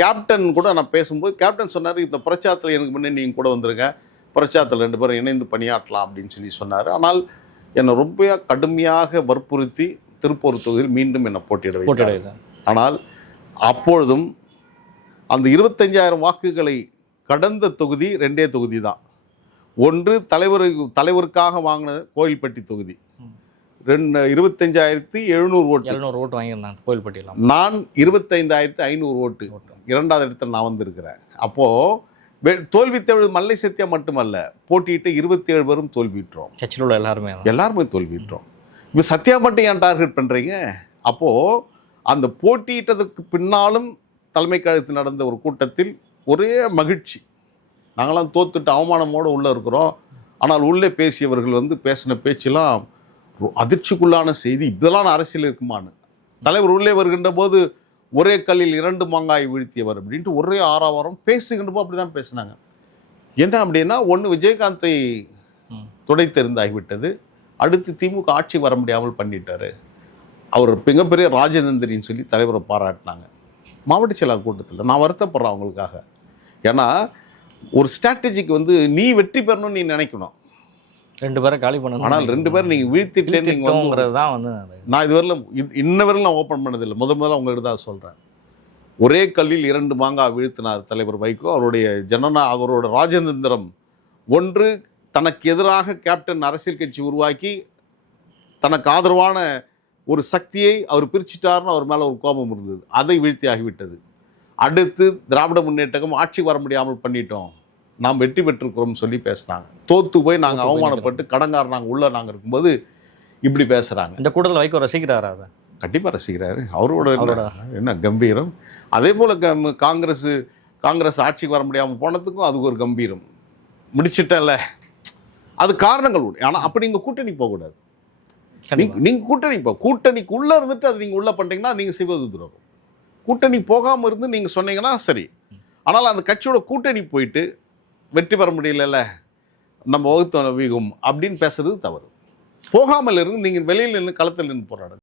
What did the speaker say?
Captain கூட நான் பேசும்போது கேப்டன் சொன்னார், இந்த பிரச்சாரத்தில் எனக்கு முன்னே நீங்கள் கூட வந்துருங்க, பிரச்சாரத்தில் 2 பேரும் இணைந்து பணியாற்றலாம் அப்படின்னு சொல்லி சொன்னார். ஆனால் என்னை ரொம்ப கடுமையாக வற்புறுத்தி திருப்பூர் தொகுதியில் மீண்டும் என்னை போட்டியிட வைத்தார். ஆனால் அப்பொழுதும் அந்த 25,000 வாக்குகளை கடந்த தொகுதி 2 தொகுதி தான். ஒன்று தலைவருக்காக வாங்கின கோயில்பட்டி தொகுதி 25,700 ஓட்டு. 700 ஓட்டு வாங்கியிருந்தாங்க கோயில்பட்டியில். நான் 25,500 ஓட்டு 2வது இடத்துல நான் வந்திருக்கிறேன். அப்போது தோல்வி தேவை மல்லை சத்தியா மட்டுமல்ல, போட்டியிட்டு 27 பேரும் தோல்விட்டுறோம். கட்சியில் உள்ள எல்லாருமே தோல்விட்டுறோம். இப்போ சத்யா மட்டும் ஏன் டார்கெட் பண்ணுறீங்க? அப்போது அந்த போட்டியிட்டதுக்கு பின்னாலும் தலைமை கழகத்தில் நடந்த ஒரு கூட்டத்தில் ஒரே மகிழ்ச்சி. நாங்களாம் தோத்துட்டு அவமானமோடு உள்ளே இருக்கிறோம். ஆனால் உள்ளே பேசியவர்கள் பேசின பேச்செல்லாம் அதிர்ச்சிக்குள்ளான செய்தி. இதெல்லாம் அரசியல் இருக்குமான்னு. தலைவர் உள்ளே வருகின்ற போது ஒரே கல்லில் 2 மாங்காய் வீழ்த்தியவர் அப்படின்ட்டு ஒரே ஆறாவாரம் பேசுகின்றப்போ அப்படி தான் பேசினாங்க. என்ன அப்படின்னா, ஒன்று விஜயகாந்தை துடைத்தெறிந்தாகிவிட்டது, அடுத்து திமுக ஆட்சி வர முடியாமல் பண்ணிட்டாரு, அவர் மிகப்பெரிய ராஜதந்திரின்னு சொல்லி தலைவரை பாராட்டினாங்க மாவட்ட செயலாளர் கூட்டத்தில். நான் வருத்தப்படுறேன் அவங்களுக்காக. ஏன்னா ஒரு ஸ்ட்ராட்டஜிக்கு நீ வெற்றி பெறணும்னு நீ நினைக்கணும். 2 பேரை காலி பண்ணணும். ஆனால் 2 பேர் நீங்கள் வீழ்த்திட்டேன். நான் இதுவரையிலும் இன்னவரையும் நான் ஓப்பன் பண்ணதில்லை. முதல்ல உங்கள்கிட்ட தான் சொல்கிறேன். ஒரே கல்லில் 2 மாங்காய் வீழ்த்தினார் தலைவர் வைகோ. அவரோட ராஜதந்திரம் ஒன்று, தனக்கு எதிராக கேப்டன் அரசியல் கட்சி உருவாக்கி தனக்கு ஆதரவான ஒரு சக்தியை அவர் பிரிச்சுட்டார்னு அவர் மேலே ஒரு கோபம் இருந்தது. அதை வீழ்த்தி ஆகிவிட்டது. அடுத்து திராவிட முன்னேற்றம் ஆட்சி வர முடியாமல் பண்ணிட்டோம், நாம் வெற்றி பெற்றிருக்கிறோம் சொல்லி பேசுனாங்க. தோத்து போய் நாங்கள் அவமானப்பட்டு கடங்கார நாங்கள் இருக்கும்போது இப்படி பேசுகிறாங்க. இந்த கூட்டத்தில் வைகோ ரசிக்கிறாரா? கண்டிப்பாக ரசிக்கிறாரு. அவரோட என்ன கம்பீரம். அதே போல் காங்கிரஸ் ஆட்சிக்கு வர முடியாமல் போனதுக்கும் அதுக்கு ஒரு கம்பீரம். முடிச்சிட்டல, அது காரணங்கள் உண்டு. ஆனால் அப்படி நீங்கள் கூட்டணி போகக்கூடாது. நீங்கள் கூட்டணிக்குள்ளே இருந்துட்டு அது நீங்கள் உள்ளே பண்ணிட்டீங்கன்னா நீங்கள் செய்வது துரோகம். கூட்டணி போகாமல் இருந்து நீங்கள் சொன்னீங்கன்னா சரி. ஆனால் அந்த கட்சியோட கூட்டணி போயிட்டு வெற்றி பெற முடியல, நம்ம வகுத்த வீகம் அப்படின்னு பேசுறது தவறு. போகாமல் இருந்து நீங்கள் வெளியில் நின்று களத்தில் நின்று போராடுங்க.